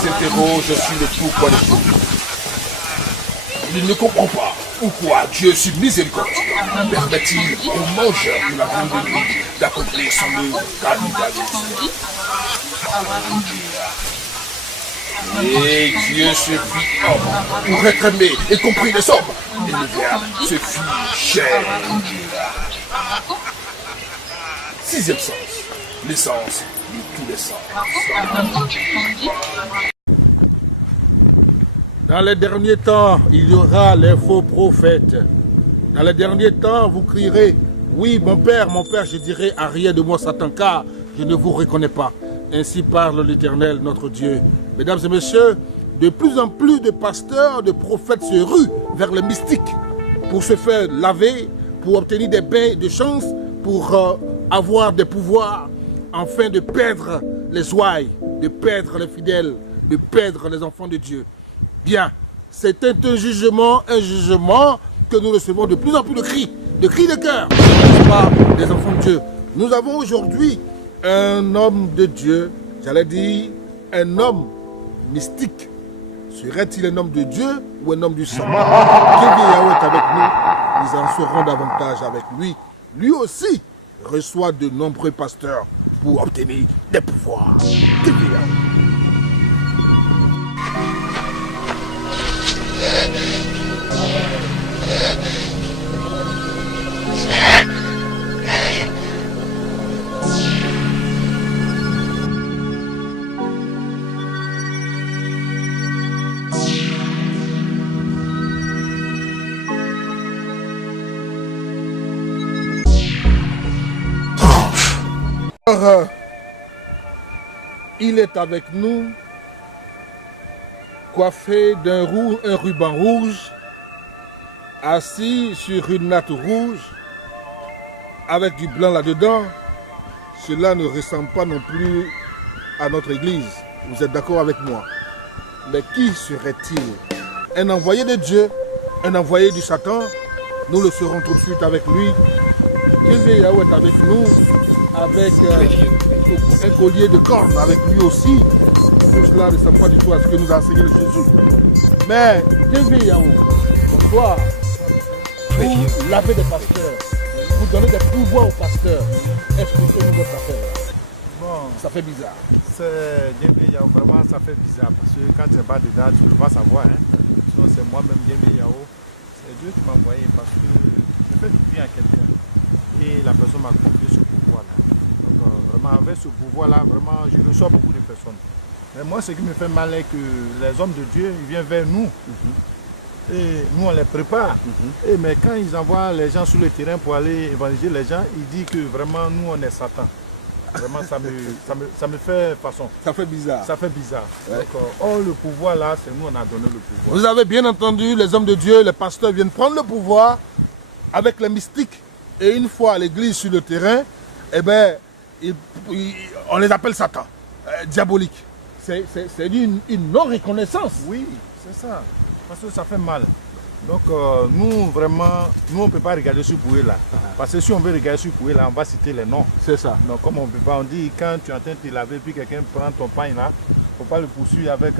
s'interroge sur le pourquoi des choses. Il ne comprend pas pourquoi Dieu, sur miséricordieux, permet-il aux mangeurs de la viande de lui d'accomplir son œuvre cannibalisme. Et Dieu se fit homme pour être aimé et compris des hommes. Et le Verbe se fit chair. Sixième sens, l'essence de tous les sens. Dans les derniers temps, il y aura les faux prophètes. Dans les derniers temps, vous crierez, oui, mon père, je dirai, arrière de moi, Satan, car je ne vous reconnais pas. Ainsi parle l'Éternel, notre Dieu. Mesdames et messieurs, de plus en plus de pasteurs, de prophètes se ruent vers les mystiques pour se faire laver, pour obtenir des bains de chance, pour avoir des pouvoirs, afin de perdre les ouailles, de perdre les fidèles, de perdre les enfants de Dieu. Bien, c'était un jugement que nous recevons de plus en plus de cris de cœur, par des enfants de Dieu. Nous avons aujourd'hui un homme de Dieu, j'allais dire un homme mystique. Serait-il un homme de Dieu ou un homme du sang? Kevin Yao est avec nous, nous en saurons davantage avec lui. Lui aussi reçoit de nombreux pasteurs pour obtenir des pouvoirs. Kevin Yao. Il est avec nous, coiffé d'un ruban rouge, assis sur une natte rouge, avec du blanc là-dedans. Cela ne ressemble pas non plus à notre église. Vous êtes d'accord avec moi? Mais qui serait-il? Un envoyé de Dieu? Un envoyé du Satan? Nous le saurons tout de suite avec lui. Kevin Yao est avec nous, avec un collier de cornes avec lui aussi. Tout cela ne ressemble pas du tout à ce que nous a enseigné le Jésus. Mais Kevin Yao, bonsoir. Vous lavez des pasteurs, vous donnez des pouvoirs aux pasteurs. Expliquez-nous votre affaire. Bon, ça fait bizarre. C'est Kevin Yao, vraiment ça fait bizarre parce que quand tu n'es pas dedans, tu ne peux pas savoir. Sinon c'est moi-même Kevin Yao. C'est Dieu qui m'a envoyé parce que je fais du bien à quelqu'un. Et la personne m'a confié ce pouvoir-là. Donc vraiment avec ce pouvoir-là, vraiment je reçois beaucoup de personnes. Mais moi ce qui me fait mal est que les hommes de Dieu, ils viennent vers nous. Et nous on les prépare. Et, mais quand ils envoient les gens sur le terrain pour aller évangéliser les gens, ils disent que vraiment nous on est Satan. Vraiment ça me fait façon. Ça fait bizarre. Ça fait bizarre. Ouais. Donc, le pouvoir là, c'est nous on a donné le pouvoir. Vous avez bien entendu, les hommes de Dieu, les pasteurs viennent prendre le pouvoir avec les mystiques. Et une fois à l'église sur le terrain, eh ben, on les appelle Satan, diabolique. C'est une non-reconnaissance. Oui, c'est ça. Parce que ça fait mal. Donc nous, vraiment, nous on ne peut pas regarder sur Boué là. Parce que si on veut regarder sur Boué là, on va citer les noms. C'est ça. Donc comme on peut pas, on dit quand tu es en train de te laver, puis quelqu'un prend ton pain là, il ne faut pas le poursuivre avec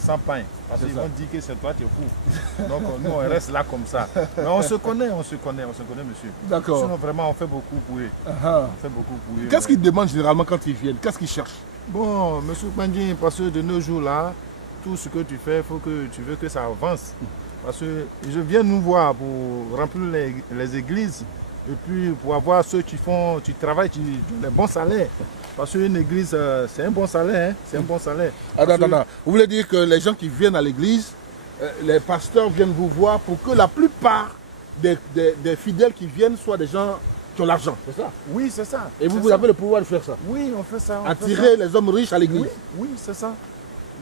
100 pains. Parce qu'ils vont dire que c'est toi, tu es fou. Donc nous on reste là comme ça. Mais on se connaît, monsieur. D'accord. Sinon vraiment on fait beaucoup Boué. On fait beaucoup Boué. Qu'est-ce qu'ils demandent généralement quand ils viennent? Qu'est-ce qu'ils cherchent? Bon, monsieur Kandji, parce que de nos jours là, tout ce que tu fais, il faut que tu veux que ça avance. Parce que je viens nous voir pour remplir les églises et puis pour avoir ceux qui font, tu travailles, tu donnes des bons salaires. Parce qu'une église, c'est un bon salaire. C'est un bon salaire. Attends. Vous voulez dire que les gens qui viennent à l'église, les pasteurs viennent vous voir pour que la plupart des fidèles qui viennent soient des gens qui ont l'argent, c'est ça? Oui, c'est ça. Et vous avez le pouvoir de faire ça? Oui, on fait ça. Attirer les hommes riches à l'église? Oui, c'est ça.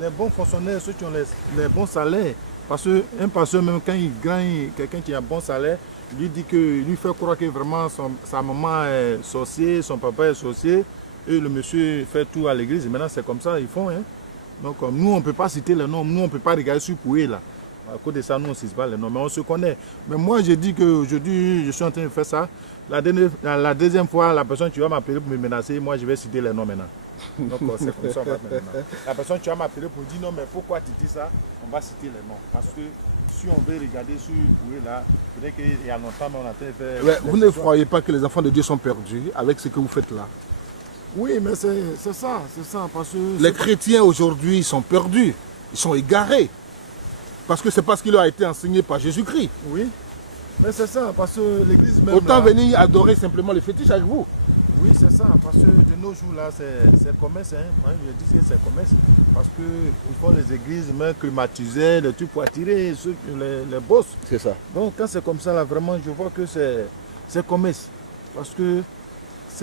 Les bons fonctionnaires, ceux qui ont les bons salaires. Parce qu'un pasteur, même quand il gagne quelqu'un qui a un bon salaire, lui dit que lui fait croire que vraiment sa maman est sorcier, son papa est sorcier, et le monsieur fait tout à l'église. Et maintenant, c'est comme ça, ils font. Donc, nous, on ne peut pas citer les noms, nous, on ne peut pas regarder sur Poué là. À cause de ça, nous, on ne cite pas les noms, mais on se connaît. Mais moi, je dis qu'aujourd'hui, je suis en train de faire ça. La deuxième fois, la personne qui va m'appeler pour me menacer, moi, je vais citer les noms maintenant. Donc, c'est comme ça, on va maintenant. La personne qui va m'appeler pour dire non, mais pourquoi tu dis ça, on va citer les noms. Parce que si on veut regarder sur le là, peut-être qu'il y a longtemps, on a fait faire. Ouais, vous ne croyez pas que les enfants de Dieu sont perdus avec ce que vous faites là? Oui, mais c'est ça, parce que... Les chrétiens aujourd'hui sont perdus, ils sont égarés. Parce que c'est parce qu'il leur a été enseigné par Jésus-Christ. Oui, mais c'est ça, parce que l'église même... Autant là, venir adorer simplement les fétiches avec vous. Oui, c'est ça, parce que de nos jours là, c'est commerce. Hein. Moi, je dis que c'est commerce. Parce qu'ils font les églises même climatisées, les trucs pour attirer les boss. C'est ça. Donc quand c'est comme ça, là, vraiment, je vois que c'est commerce. Parce que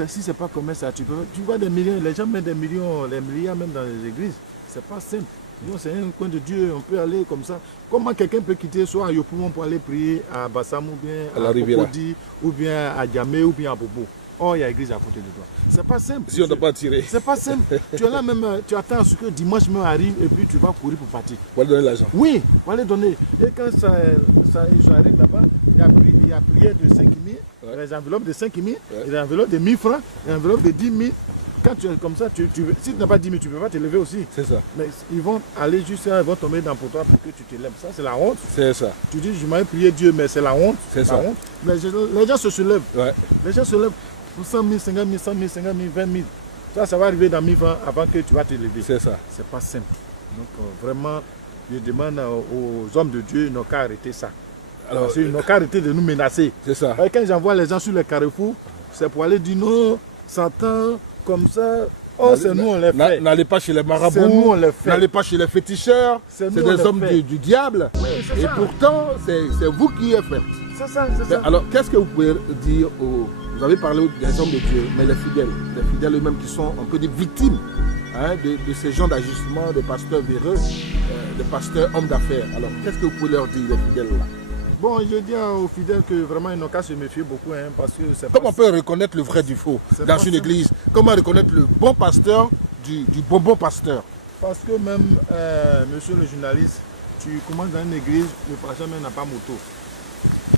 si c'est pas commerce, là, tu vois des millions, les gens mettent des millions, les milliards même dans les églises. C'est pas simple. Donc c'est un coin de Dieu, on peut aller comme ça. Comment quelqu'un peut quitter soit à Yopougon pour aller prier à Bassam ou bien à Cocody, ou bien à Djamé ou bien à Bobo? Oh, il y a l'église à côté de toi. C'est pas simple. Si on ne t'a pas tiré. C'est pas simple. Tu es là même, tu attends à ce que dimanche même arrive et puis tu vas courir pour partir. Pour aller donner l'argent. Oui, pour aller donner. Et quand ils arrivent là-bas, il y a prière de 5 000, les enveloppes de 5 000, les enveloppes de 1000 francs, les enveloppes de 10 000. Quand tu es comme ça, si tu n'as pas 10 000, tu ne peux pas te lever aussi. C'est ça. Mais ils vont aller juste là, ils vont tomber dans pour toi pour que tu te lèves. Ça, c'est la honte. C'est ça. Tu dis, je m'avais prié Dieu, mais c'est la honte. C'est ça. Honte. Mais les gens se soulèvent. Ouais. Les gens se lèvent. Pour 100 000, 50 000, 100 000, 50 000, 20 000. Ça va arriver dans 1000 francs avant que tu vas te lever. C'est ça. C'est pas simple. Donc vraiment, je demande aux hommes de Dieu, ils n'ont qu'à arrêter ça. Alors, ils n'ont qu'à arrêter de nous menacer. C'est ça. Et quand j'envoie les gens sur les carrefours, c'est pour aller dire non, s'entend comme ça. Oh, c'est nous on les fait. N'allez pas chez les marabouts, nous on les fait. N'allez pas chez les féticheurs, c'est des hommes du diable. Oui, et pourtant, c'est vous qui êtes fait. C'est ça, c'est ça. Alors, qu'est-ce que vous pouvez dire aux... Vous avez parlé des hommes de Dieu, mais les fidèles eux-mêmes qui sont un peu des victimes de ces gens d'ajustement, des pasteurs véreux, des pasteurs hommes d'affaires. Alors, qu'est-ce que vous pouvez leur dire, les fidèles là? Bon, je dis aux fidèles que vraiment ils n'ont qu'à se méfier beaucoup, hein, parce que c'est Comment on peut reconnaître le vrai du faux dans une église? Comment reconnaître le bon pasteur du bon pasteur? Parce que même, monsieur le journaliste, tu commences dans une église, le pasteur même n'a pas moto.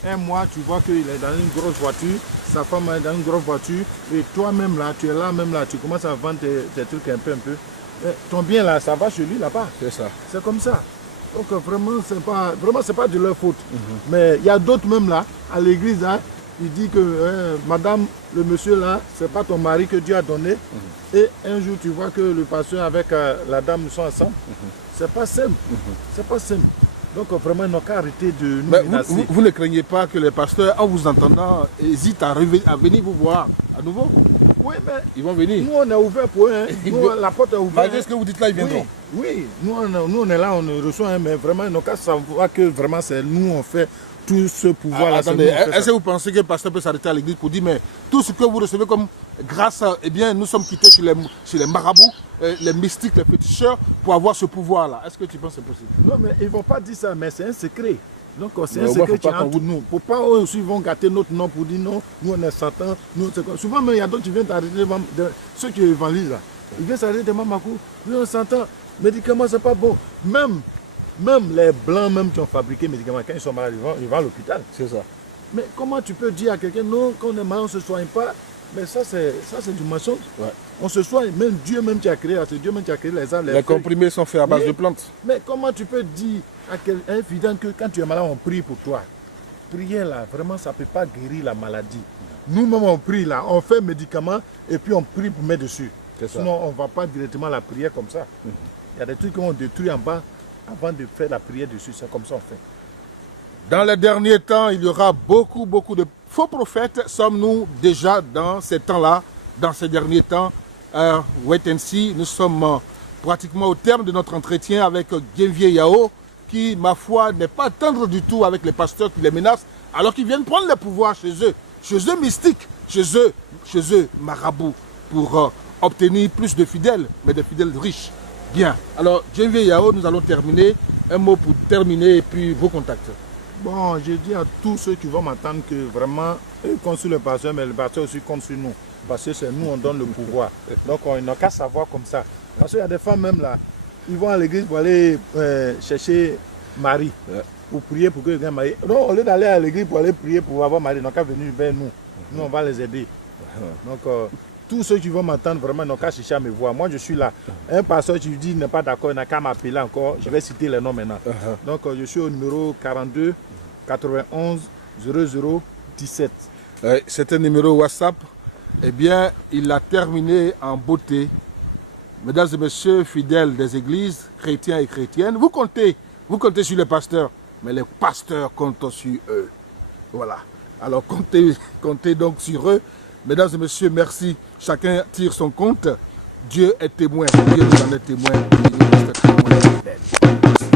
Un mois, tu vois qu'il est dans une grosse voiture, sa femme est dans une grosse voiture, et toi-même là, tu es là, même là, tu commences à vendre tes trucs un peu. Et ton bien là, ça va chez lui là-bas. C'est ça. C'est comme ça. Donc vraiment, c'est pas de leur faute. Mais il y a d'autres même là, à l'église, hein, il dit que madame, le monsieur là, c'est pas ton mari que Dieu a donné. Et un jour, tu vois que le pasteur avec la dame sont ensemble. C'est pas simple. C'est pas simple. Donc vraiment, ils n'ont qu'à arrêter de nous menacer. Vous ne craignez pas que les pasteurs, en vous entendant, hésitent à venir vous voir à nouveau? Oui, mais ils vont venir. Nous, on est ouvert pour eux. Hein. Nous, la porte est ouverte. Malgré ce que vous dites là, ils viendront. Oui, nous, on est là, on reçoit, hein, mais vraiment, ils n'ont qu'à savoir que vraiment, c'est nous, on fait tout ce pouvoir-là. Attendez, est-ce que vous pensez que le pasteur peut s'arrêter à l'église pour dire, mais tout ce que vous recevez comme grâce, eh bien, nous sommes quittés chez les marabouts, les mystiques, les féticheurs, pour avoir ce pouvoir-là? Est-ce que tu penses que c'est possible? Non, mais ils ne vont pas dire ça, mais c'est un secret. Donc c'est un secret qui est entre nous. Pour pas eux aussi vont gâter notre nom pour dire non, nous on est Satan. Souvent même il y a d'autres qui viennent t'arrêter, ceux qui évangélisent là. Ils viennent s'arrêter de Mamakou, nous on s'entend, médicaments c'est pas bon. Même les blancs même qui ont fabriqué les médicaments, quand ils sont malades, ils vont à l'hôpital. C'est ça. Mais comment tu peux dire à quelqu'un non, quand on est malade, on ne se soigne pas? Mais ça c'est du mensonge. Ouais. On se soigne, même Dieu même qui a créé, c'est Dieu même qui a créé les arbres. Les comprimés sont faits à base de plantes. Mais comment tu peux dire à un évident que quand tu es malade, on prie pour toi? Prière là, vraiment ça ne peut pas guérir la maladie. Nous-mêmes on prie là, on fait médicaments et puis on prie pour mettre dessus. Sinon on ne va pas directement la prière comme ça. Il y a des trucs qu'on détruit en bas avant de faire la prière dessus, c'est comme ça on fait. Dans les derniers temps, il y aura beaucoup de faux prophètes. Sommes-nous déjà dans ces temps-là, dans ces derniers temps? Wait and see, nous sommes pratiquement au terme de notre entretien avec Genvier Yao, qui, ma foi, n'est pas tendre du tout avec les pasteurs qui les menacent, alors qu'ils viennent prendre le pouvoir chez eux mystiques, chez eux marabouts, pour obtenir plus de fidèles, mais des fidèles riches. Bien, alors Genvier Yao, nous allons terminer. Un mot pour terminer et puis vos contacts. Bon, je dis à tous ceux qui vont m'entendre que vraiment, eux comptent sur le pasteur, mais le pasteur aussi compte sur nous. Parce que c'est nous, on donne le pouvoir. Donc, on n'a qu'à savoir comme ça. Parce qu'il y a des femmes même là, ils vont à l'église pour aller chercher Marie. pour prier pour que quelqu'un marie. Non, au lieu d'aller à l'église pour aller prier pour avoir marié, ils n'ont qu'à venir vers nous. Nous, on va les aider. Donc, tous ceux qui vont m'entendre, vraiment, ils n'ont qu'à chercher à me voir. Moi, je suis là. Un pasteur, tu lui dis, n'est pas d'accord, il n'a qu'à m'appeler encore. Je vais citer les noms maintenant. Donc, je suis au numéro 42 91 00 17. C'est un numéro WhatsApp. Eh bien, il a terminé en beauté. Mesdames et messieurs, fidèles des églises, chrétiens et chrétiennes, vous comptez sur les pasteurs, mais les pasteurs comptent sur eux. Voilà. Alors comptez donc sur eux. Mesdames et messieurs, merci. Chacun tire son compte. Dieu est témoin. Dieu nous en est témoin. Et il reste témoin fidèle. Merci.